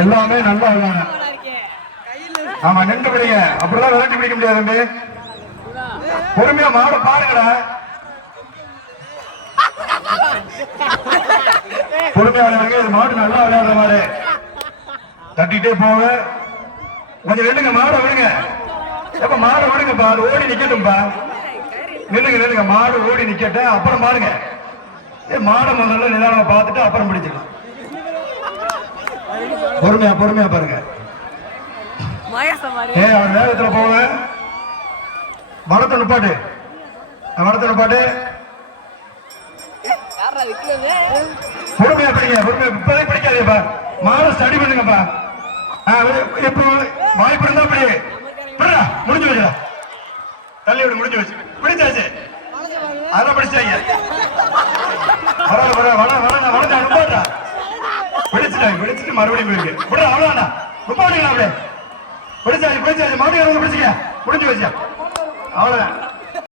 எல்லாமே நல்லா விளையாடு. ஆமா நின்று பிடிங்க, அப்படிலாம் விரட்டி பிடிக்க முடியாது தம்பி. பொறுமையா மாட பாருங்கடா, பொறுமையா விளையாடுங்க. இது மாடு நல்லா விளையாடுற மாடு. தட்டிட்டே போக கொஞ்சம் நில்லுங்க, மாட விடுங்க. எப்ப மாட விடுங்கப்பா, அது ஓடி நிக்கட்டும்பா. நில்லுங்க நில்லுங்க, மாடு ஓடி நிக்கட்ட அப்புறம் பாருங்க. மாட முதல்ல நிதானமா பார்த்துட்டு அப்புறம் பிடிச்சிக்கலாம். பொறுமையா பொறுமையா பாருங்க. அவர் வேகத்துல போக வடத்தை நிப்பாட்டு, வடத்தை நிப்பாட்டு. பொறுமையா பிடிங்க, பொறுமையா இப்பவே பிடிக்காதேப்பா. மாட ஸ்டடி பண்ணுங்கப்பா. இப்போ வாய்ப்பு இருந்தா அப்படி முடிஞ்சு வச்சுடா, தள்ளி விடு, முடிஞ்சு வச்சு பிடிச்சாச்சு. அதான் பிடிச்சாங்க. வளர்ந்தா பிடிச்சிட்டாங்க, பிடிச்சிட்டு மறுபடியும் போயிருக்கு. விடுறா அவ்வளோண்ணா, ரொம்ப அப்படியே பிடிச்சாச்சு பிடிச்சாச்சு. மாட்டுக்காரங்க பிடிச்சிக்க, முடிஞ்சு வச்சா அவ்வளோதான்.